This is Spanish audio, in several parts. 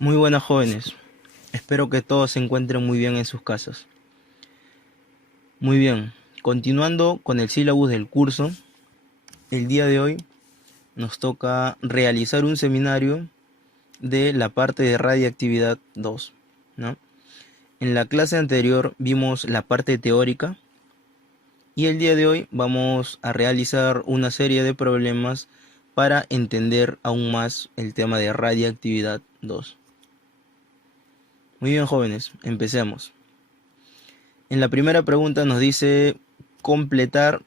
Muy buenas jóvenes, espero que todos se encuentren muy bien en sus casas. Muy bien, continuando con el sílabus del curso, el día de hoy nos toca realizar un seminario de la parte de radiactividad 2, ¿no? En la clase anterior vimos la parte teórica y el día de hoy vamos a realizar una serie de problemas para entender aún más el tema de radiactividad 2. Muy bien jóvenes, empecemos. En la primera pregunta nos dice completar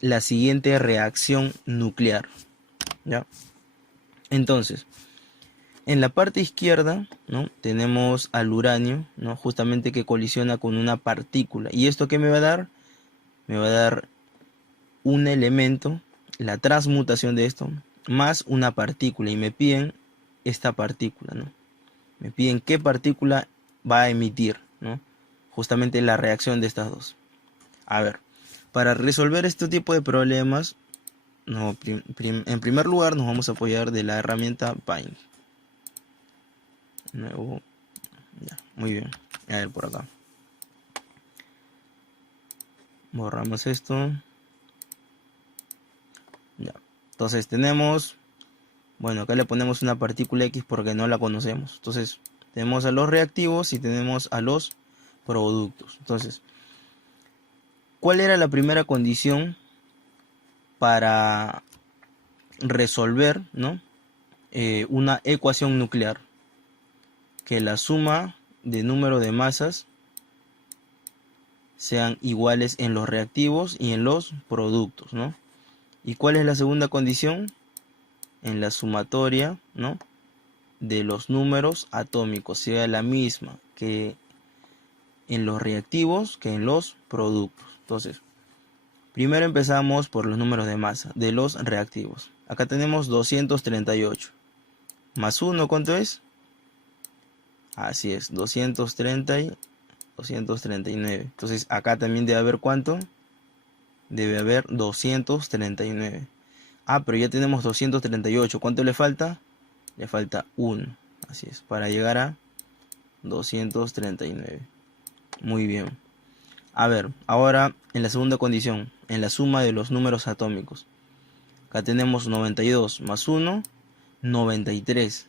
la siguiente reacción nuclear, ¿ya? Entonces, en la parte izquierda, ¿no?, tenemos al uranio, ¿no?, justamente que colisiona con una partícula. ¿Y esto qué me va a dar? Me va a dar un elemento, la transmutación de esto, más una partícula. Y me piden esta partícula, ¿no? Me piden qué partícula va a emitir, ¿no?, justamente la reacción de estas dos. A ver, para resolver este tipo de problemas, no, en primer lugar nos vamos a apoyar de la herramienta Paint. Nuevo, ya, muy bien. A ver, por acá. Borramos esto. Ya. Entonces tenemos, bueno, acá le ponemos una partícula X porque no la conocemos. Entonces tenemos a los reactivos y tenemos a los productos. Entonces, ¿cuál era la primera condición para resolver, ¿no?, una ecuación nuclear? Que la suma de número de masas sean iguales en los reactivos y en los productos, ¿no? ¿Y cuál es la segunda condición? En la sumatoria, ¿no?, de los números atómicos sea la misma que en los reactivos que en los productos. Entonces, primero empezamos por los números de masa de los reactivos. Acá tenemos 238. Más 1, ¿cuánto es? Así es, 239. Entonces acá también debe haber ¿cuánto? Debe haber 239. Ah, pero ya tenemos 238. ¿Cuánto le falta? Le falta 1. Así es, para llegar a 239. Muy bien. A ver, ahora en la segunda condición, en la suma de los números atómicos. Acá tenemos 92 más 1, 93.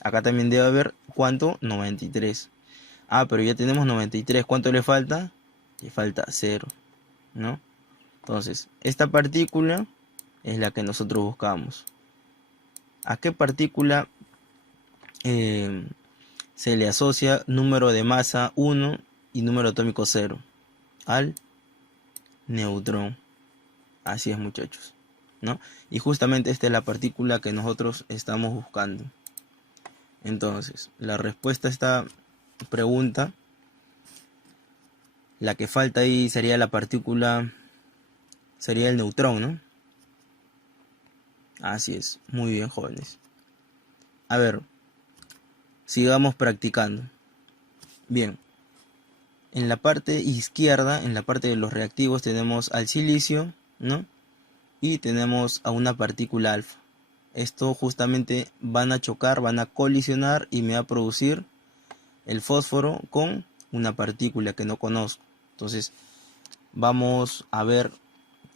Acá también debe haber ¿cuánto? 93. Ah, pero ya tenemos 93. ¿Cuánto le falta? Le falta 0, ¿no? Entonces, esta partícula es la que nosotros buscamos. ¿A qué partícula se le asocia número de masa 1 y número atómico 0? Al neutrón. Así es, muchachos, ¿no? Y justamente esta es la partícula que nosotros estamos buscando. Entonces, la respuesta a esta pregunta, la que falta ahí sería la partícula, sería el neutrón, ¿no? Así es, muy bien, jóvenes. A ver, sigamos practicando. Bien, en la parte izquierda, en la parte de los reactivos, tenemos al silicio, ¿no? Y tenemos a una partícula alfa. Esto justamente van a chocar, van a colisionar y me va a producir el fósforo con una partícula que no conozco. Entonces, vamos a ver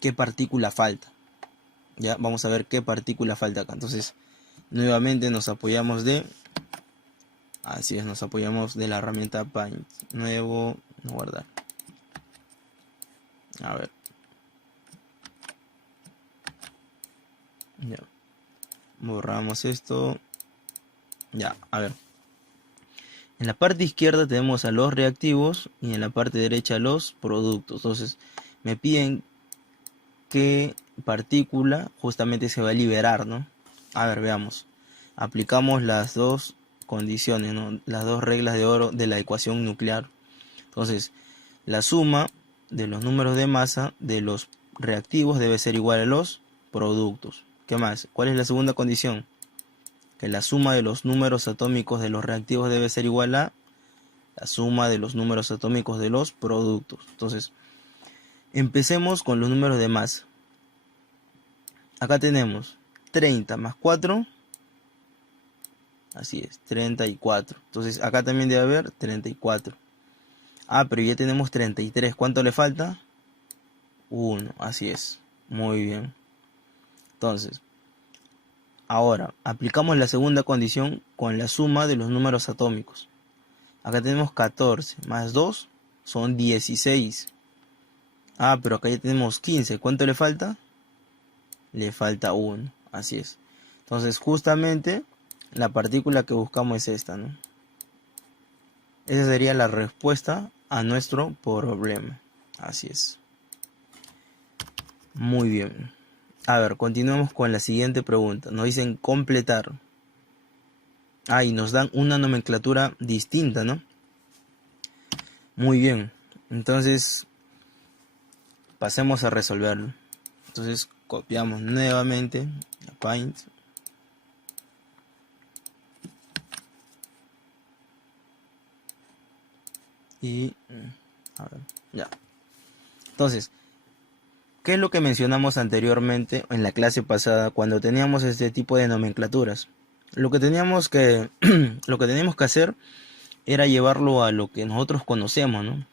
qué partícula falta. Ya, vamos a ver qué partícula falta acá. Entonces, nuevamente nos apoyamos de... Así es, nos apoyamos de la herramienta Paint. Nuevo, no guardar. A ver. Ya. Borramos esto. Ya, a ver. En la parte izquierda tenemos a los reactivos y en la parte derecha los productos. Entonces, me piden qué partícula justamente se va a liberar, ¿no? A ver, veamos. Aplicamos las dos condiciones, ¿no?, las dos reglas de oro de la ecuación nuclear. Entonces, la suma de los números de masa de los reactivos debe ser igual a los productos. ¿Qué más? ¿Cuál es la segunda condición? Que la suma de los números atómicos de los reactivos debe ser igual a la suma de los números atómicos de los productos. Entonces, empecemos con los números de masa. Acá tenemos 30 más 4, Así es, 34. Entonces acá también debe haber 34. Ah, pero ya tenemos 33. ¿Cuánto le falta? 1. Así es. Muy bien. Entonces, ahora aplicamos la segunda condición con la suma de los números atómicos. Acá tenemos 14 más 2 son 16. Ah, pero acá ya tenemos 15. ¿Cuánto le falta? Le falta 1. Así es. Entonces, justamente la partícula que buscamos es esta, ¿no? Esa sería la respuesta a nuestro problema. Así es. Muy bien. A ver, continuemos con la siguiente pregunta. Nos dicen completar. Ah, y nos dan una nomenclatura distinta, ¿no? Muy bien. Entonces, pasemos a resolverlo. Entonces, copiamos nuevamente la Paint. Y, a ver, ya. Entonces, ¿qué es lo que mencionamos anteriormente en la clase pasada cuando teníamos este tipo de nomenclaturas? Lo que teníamos que, lo que teníamos que hacer era llevarlo a lo que nosotros conocemos, ¿no?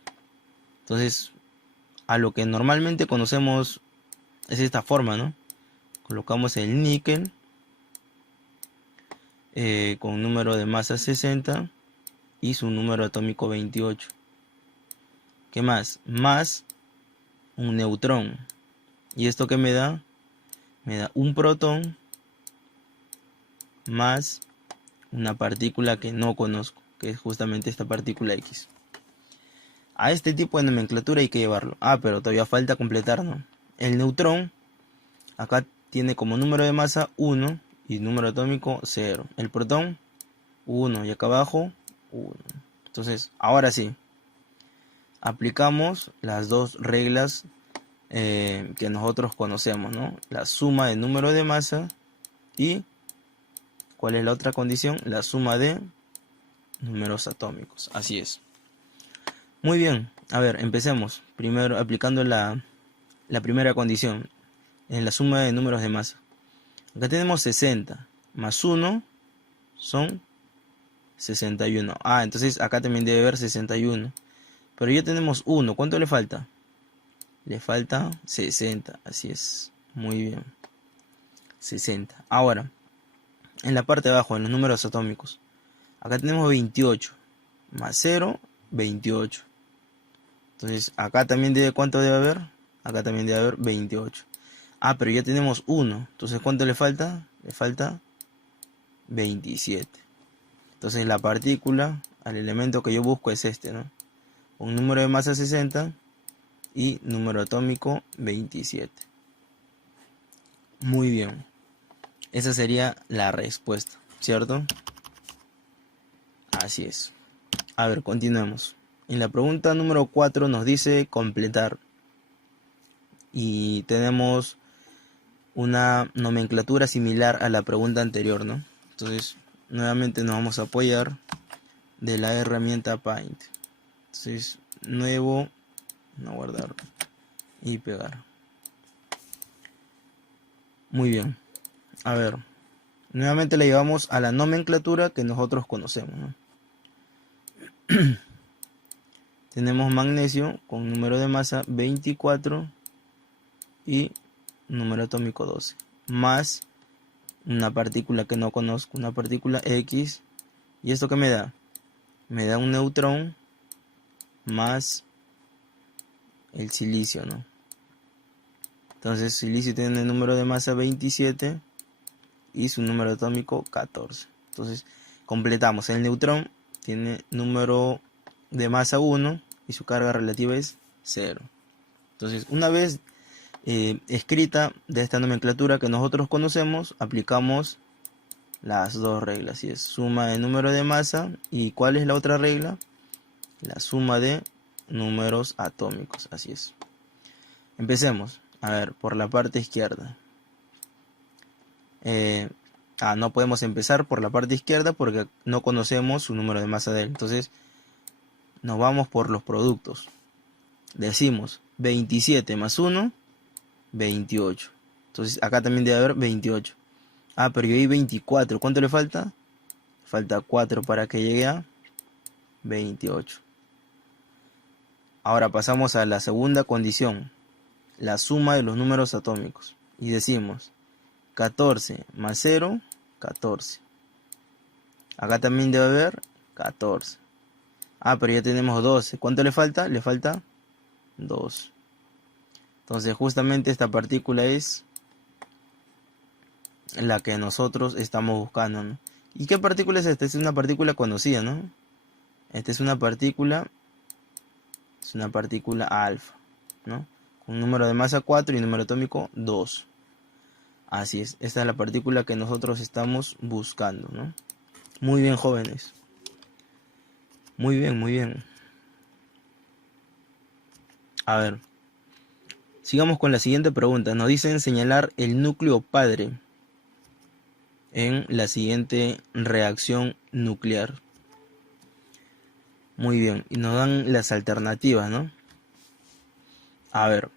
Entonces, a lo que normalmente conocemos es esta forma, ¿no? Colocamos el níquel con número de masa 60 y su número atómico 28. ¿Qué más? Más un neutrón. ¿Y esto qué me da? Me da un protón más una partícula que no conozco, que es justamente esta partícula X. A este tipo de nomenclatura hay que llevarlo. Ah, pero todavía falta completar, ¿no? El neutrón, acá tiene como número de masa 1 y número atómico 0. El protón, 1 y acá abajo, 1. Entonces, ahora sí, aplicamos las dos reglas que nosotros conocemos, ¿no? La suma de número de masa y, ¿cuál es la otra condición? La suma de números atómicos. Así es. Muy bien, a ver, empecemos. Primero aplicando la primera condición en la suma de números de masa. Acá tenemos 60 más 1 son 61. Ah, entonces acá también debe haber 61. Pero ya tenemos 1. ¿Cuánto le falta? Le falta 60. Así es. Muy bien. 60. Ahora, en la parte de abajo, en los números atómicos. Acá tenemos 28. Más 0, 28. Entonces, acá también debe, ¿cuánto debe haber? Acá también debe haber 28. Ah, pero ya tenemos 1. Entonces, ¿cuánto le falta? Le falta 27. Entonces, la partícula, al elemento que yo busco es este, ¿no? Un número de masa 60 y número atómico 27. Muy bien. Esa sería la respuesta, ¿cierto? Así es. A ver, continuemos. En la pregunta número 4 nos dice completar. Y tenemos una nomenclatura similar a la pregunta anterior, ¿no? Entonces, nuevamente nos vamos a apoyar de la herramienta Paint. Entonces, nuevo, no guardar y pegar. Muy bien. A ver, nuevamente le llevamos a la nomenclatura que nosotros conocemos, ¿no? Tenemos magnesio con número de masa 24 y número atómico 12, más una partícula que no conozco, una partícula X. ¿Y esto qué me da? Me da un neutrón más el silicio, ¿no? Entonces silicio tiene el número de masa 27 y su número atómico 14. Entonces completamos. El neutrón tiene número de masa 1 y su carga relativa es 0. Entonces, una vez escrita de esta nomenclatura que nosotros conocemos, aplicamos las dos reglas. Y es suma de número de masa. ¿Y cuál es la otra regla? La suma de números atómicos. Así es. Empecemos. A ver, por la parte izquierda. No podemos empezar por la parte izquierda porque no conocemos su número de masa de él. Entonces, nos vamos por los productos. Decimos 27 más 1, 28. Entonces, acá también debe haber 28. Ah, pero yo hay 24. ¿Cuánto le falta? Falta 4 para que llegue a 28. Ahora pasamos a la segunda condición, la suma de los números atómicos. Y decimos 14 más 0, 14. Acá también debe haber 14. Ah, pero ya tenemos 12. ¿Cuánto le falta? Le falta 2. Entonces justamente esta partícula es la que nosotros estamos buscando, ¿no? ¿Y qué partícula es esta? Es una partícula conocida, ¿no? Esta es una partícula alfa, ¿no? Con número de masa 4 y número atómico 2. Así es, esta es la partícula que nosotros estamos buscando, ¿no? Muy bien, jóvenes. Muy bien, muy bien. A ver, sigamos con la siguiente pregunta. Nos dicen señalar el núcleo padre en la siguiente reacción nuclear. Muy bien, y nos dan las alternativas, ¿no? A ver,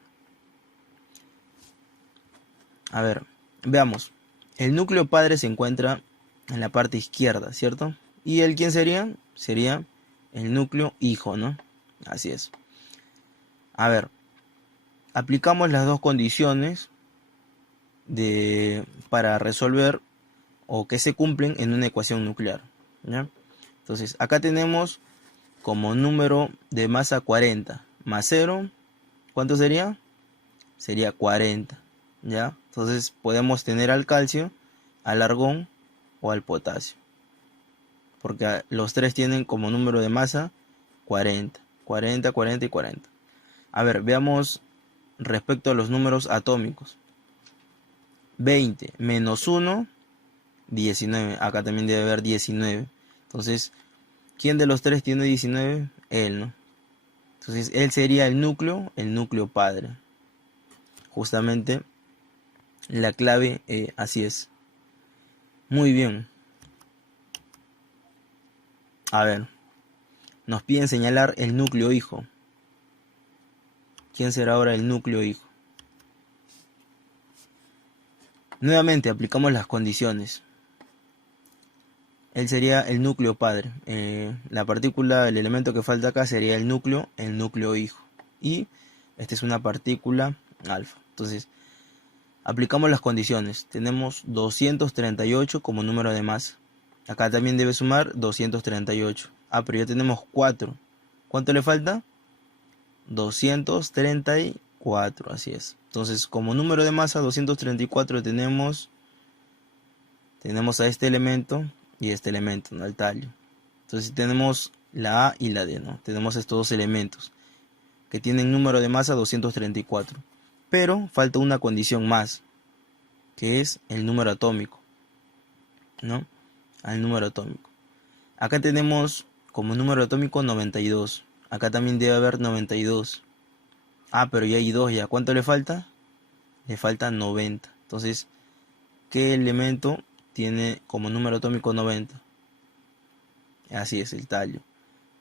veamos. El núcleo padre se encuentra en la parte izquierda, ¿cierto? ¿Y el quién sería? Sería el núcleo hijo, ¿no? Así es. A ver, aplicamos las dos condiciones para resolver o que se cumplen en una ecuación nuclear, ¿ya? Entonces, acá tenemos como número de masa 40 más 0, ¿cuánto sería? Sería 40, ¿ya? Entonces podemos tener al calcio, al argón o al potasio, porque los tres tienen como número de masa 40, 40, 40 y 40. A ver, veamos respecto a los números atómicos. 20 menos 1, 19. Acá también debe haber 19. Entonces, ¿quién de los tres tiene 19? Él, ¿no? Entonces, él sería el núcleo padre. Justamente la clave, así es. Muy bien. A ver, nos piden señalar el núcleo hijo. ¿Quién será ahora el núcleo hijo? Nuevamente aplicamos las condiciones. Él sería el núcleo padre. La partícula, el elemento que falta acá sería el núcleo hijo. Y esta es una partícula alfa. Entonces, aplicamos las condiciones. Tenemos 238 como número de masa. Acá también debe sumar 238. Ah, pero ya tenemos 4. ¿Cuánto le falta? 234, así es. Entonces, como número de masa 234 tenemos a este elemento y este elemento, ¿no? El talio. Entonces tenemos la A y la D, ¿no? Tenemos estos dos elementos que tienen número de masa 234. Pero falta una condición más, que es el número atómico, ¿no? Al número atómico. Acá tenemos como número atómico 92. Acá también debe haber 92. Ah, pero ya hay 2 ya. ¿Cuánto le falta? Le falta 90. Entonces, ¿qué elemento tiene como número atómico 90? Así es, el talio.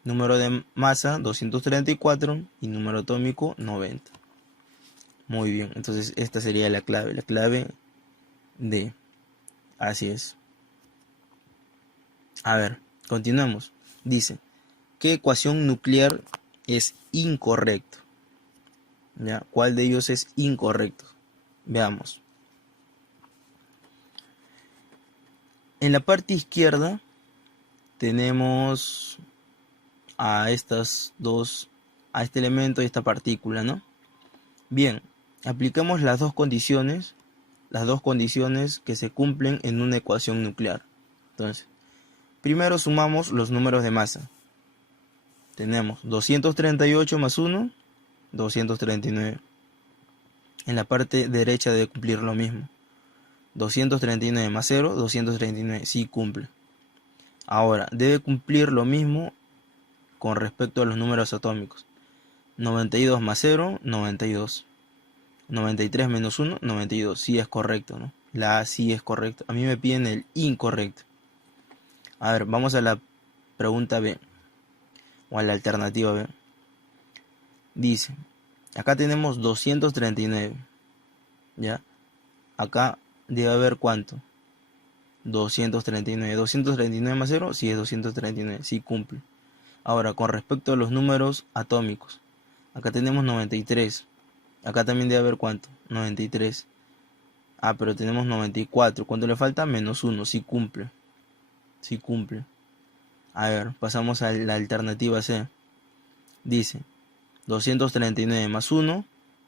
Número de masa 234 y número atómico 90. Muy bien, entonces esta sería la clave D. Así es. A ver, continuemos. Dice, ¿qué ecuación nuclear es incorrecto? ¿Ya? ¿Cuál de ellos es incorrecto? Veamos. En la parte izquierda tenemos a estas dos, a este elemento y esta partícula, ¿no? Bien, aplicamos las dos condiciones que se cumplen en una ecuación nuclear. Entonces, primero sumamos los números de masa. Tenemos 238 más 1, 239. En la parte derecha debe cumplir lo mismo. 239 más 0, 239. Sí cumple. Ahora, debe cumplir lo mismo con respecto a los números atómicos. 92 más 0, 92. 93 menos 1, 92. Sí es correcto, ¿no? La A sí es correcta. A mí me piden el incorrecto. A ver, vamos a la pregunta B. O a la alternativa B. Dice, acá tenemos 239. ¿Ya? Acá debe haber ¿cuánto? 239. 239 más cero, sí es 239, sí cumple. Ahora, con respecto a los números atómicos, acá tenemos 93. Acá también debe haber ¿cuánto? 93. Ah, pero tenemos 94. ¿Cuánto le falta? Menos 1, sí cumple. Sí cumple. A ver, pasamos a la alternativa C. Dice 239 más 1,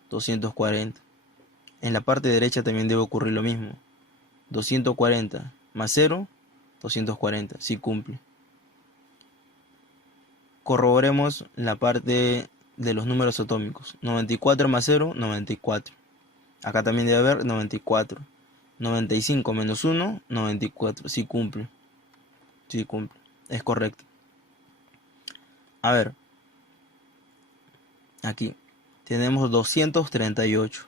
240. En la parte derecha también debe ocurrir lo mismo. 240 más 0, 240. Sí cumple. Corroboremos la parte de los números atómicos. 94 más 0, 94. Acá también debe haber 94. 95 menos 1, 94. Sí cumple. Sí cumple. Es correcto. A ver. Aquí tenemos 238.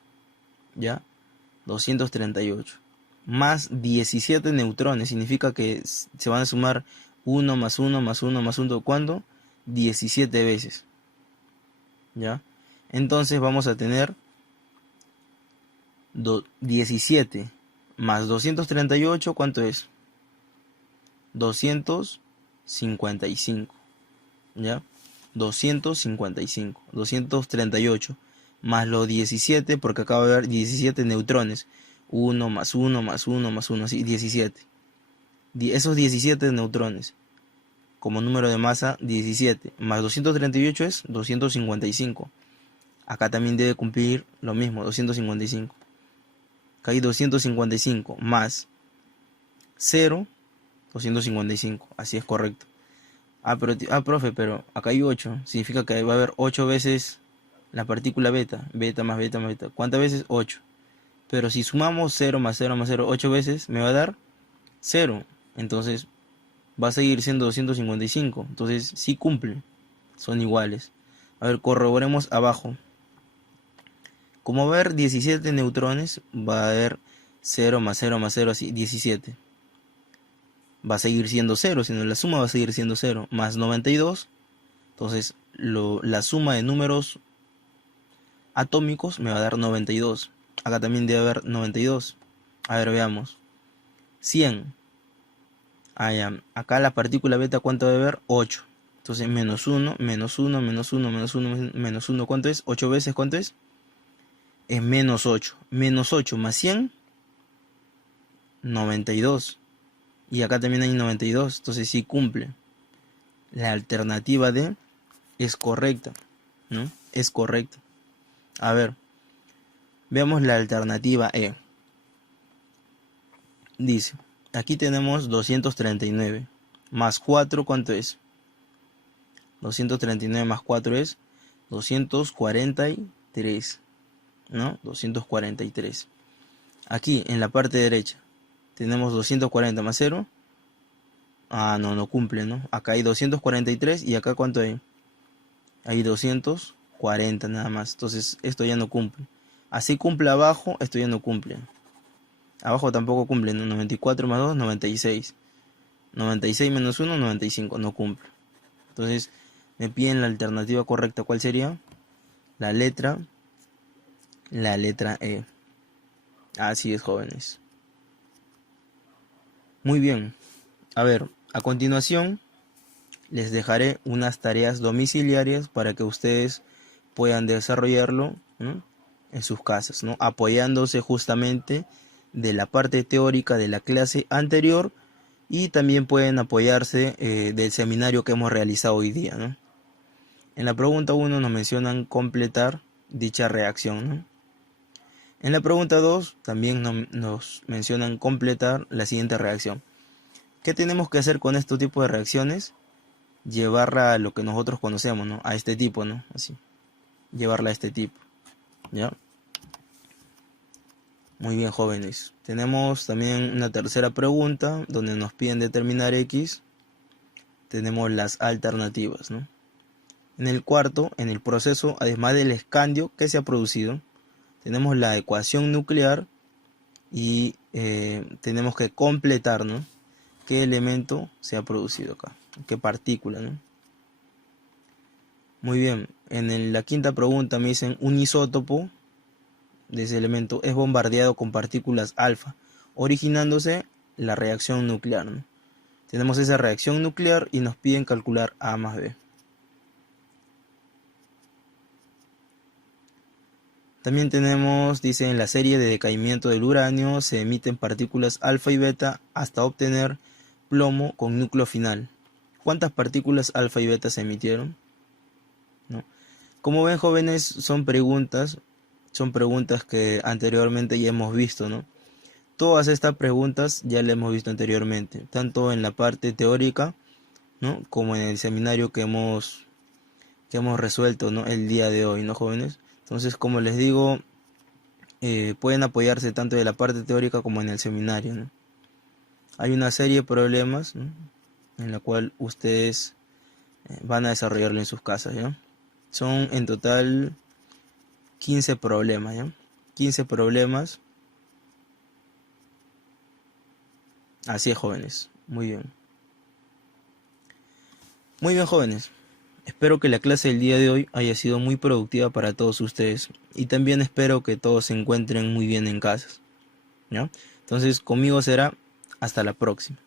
¿Ya? 238. Más 17 neutrones. Significa que se van a sumar 1 más 1 más 1 más 1. ¿Cuándo? 17 veces. ¿Ya? Entonces vamos a tener 17 más 238. ¿Cuánto es? 255. ¿Ya? 255. 238 más los 17, porque acaba de haber 17 neutrones. 1 más 1 más 1 más 1, así 17. Esos 17 neutrones, como número de masa, 17 más 238 es 255. Acá también debe cumplir lo mismo, 255. Acá hay 255 más 0, 255. Así es correcto. Profe, pero acá hay 8. Significa que va a haber 8 veces la partícula beta. Beta más beta más beta. ¿Cuántas veces? 8. Pero si sumamos 0 más 0 más 0 8 veces, me va a dar 0. Entonces va a seguir siendo 255. Entonces sí cumple. Son iguales. A ver, corroboremos abajo. Como va a haber 17 neutrones, va a haber 0 más 0 más 0, así 17. Va a seguir siendo 0, sino la suma va a seguir siendo 0. Más 92. Entonces la suma de números atómicos me va a dar 92. Acá también debe haber 92. A ver, veamos. 100. Ah, ya. Acá la partícula beta, ¿cuánto debe haber? 8. Entonces menos 1, menos 1, menos 1, menos 1, menos 1. ¿Cuánto es? 8 veces, ¿cuánto es? Es menos 8. Menos 8 más 100, 92. Y acá también hay 92. Entonces sí cumple. La alternativa D es correcta, ¿no? Es correcta. A ver, veamos la alternativa E. Dice, aquí tenemos 239 más 4, ¿cuánto es? 239 más 4 es 243, ¿no? 243. Aquí en la parte derecha tenemos 240 más 0. Ah, no cumple, ¿no? Acá hay 243 y acá ¿cuánto hay? Hay 240 nada más. Entonces esto ya no cumple. Así cumple abajo, esto ya no cumple. Abajo tampoco cumple, ¿no? 94 más 2, 96. 96 menos 1, 95. No cumple. Entonces me piden la alternativa correcta. ¿Cuál sería? La letra E. Así es, jóvenes. Muy bien. A ver, a continuación les dejaré unas tareas domiciliarias para que ustedes puedan desarrollarlo, ¿no?, en sus casas, ¿no?, apoyándose justamente de la parte teórica de la clase anterior, y también pueden apoyarse del seminario que hemos realizado hoy día, ¿no? En la pregunta 1 nos mencionan completar dicha reacción, ¿no? En la pregunta 2 también nos mencionan completar la siguiente reacción. ¿Qué tenemos que hacer con este tipo de reacciones? Llevarla a lo que nosotros conocemos, ¿no? A este tipo, ¿no? Así. Llevarla a este tipo. ¿Ya? Muy bien, jóvenes. Tenemos también una tercera pregunta donde nos piden determinar X. Tenemos las alternativas, ¿no? En el cuarto, en el proceso, además del escandio que se ha producido, tenemos la ecuación nuclear y tenemos que completar, ¿no?, qué elemento se ha producido acá, qué partícula, ¿no? Muy bien, en la quinta pregunta me dicen un isótopo de ese elemento es bombardeado con partículas alfa, originándose la reacción nuclear, ¿no? Tenemos esa reacción nuclear y nos piden calcular A más B. También tenemos, dice, en la serie de decaimiento del uranio se emiten partículas alfa y beta hasta obtener plomo con núcleo final. ¿Cuántas partículas alfa y beta se emitieron? ¿No? Como ven, jóvenes, son preguntas que anteriormente ya hemos visto, ¿no? Todas estas preguntas ya las hemos visto anteriormente, tanto en la parte teórica, ¿no?, como en el seminario que hemos resuelto, ¿no?, el día de hoy, ¿no, jóvenes? Entonces, como les digo, pueden apoyarse tanto de la parte teórica como en el seminario, ¿no? Hay una serie de problemas, ¿no?, en la cual ustedes van a desarrollarlo en sus casas, ¿ya? Son en total 15 problemas, ¿ya? 15 problemas. Así es, jóvenes. Muy bien. Muy bien, jóvenes. Espero que la clase del día de hoy haya sido muy productiva para todos ustedes. Y también espero que todos se encuentren muy bien en casa, ¿ya? Entonces, conmigo será hasta la próxima.